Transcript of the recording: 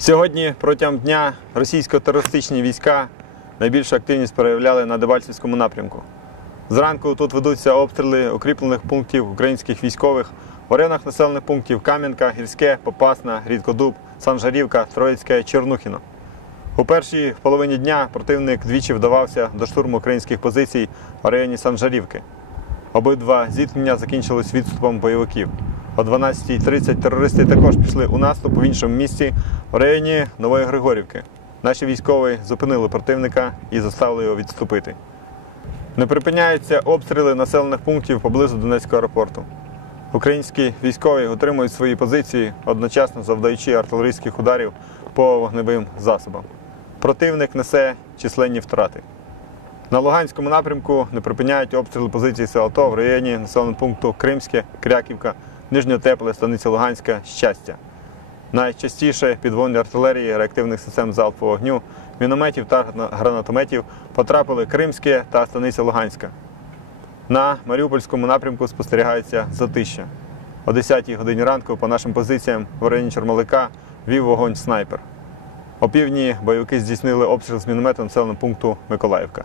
Сьогодні протягом дня російсько-терористичні війська найбільшу активність проявляли на Дебальцівському напрямку. Зранку тут ведуться обстріли укріплених пунктів українських військових в районах населених пунктів Кам'янка, Гірське, Попасна, Рідкодуб, Санжарівка, Троїцьке, Чернухіно. У першій половині дня противник двічі вдавався до штурму українських позицій в районі Санжарівки. Обидва зіткнення закінчились відступом бойовиків. О 12.30 терористи також пішли у наступ в іншому місці в районі Нової Григорівки. Наші військові зупинили противника і заставили його відступити. Не припиняються обстріли населених пунктів поблизу Донецького аеропорту. Українські військові утримують свої позиції, одночасно завдаючи артилерійських ударів по вогневим засобам. Противник несе численні втрати. На Луганському напрямку не припиняють обстріли позицій сил в районі населеного пункту Кримське, Кряківка, Нижньотепле, Станиця Луганська, Щастя. Найчастіше під вогонь артилерії, реактивних систем залпового вогню, мінометів та гранатометів потрапили Кримське та Станиця Луганська. На Маріупольському напрямку спостерігається затища. О 10-й годині ранку по нашим позиціям в районі Чормалика вів вогонь снайпер. О півдні бойовики здійснили обстріл з міномета населеного пункту Миколаївка.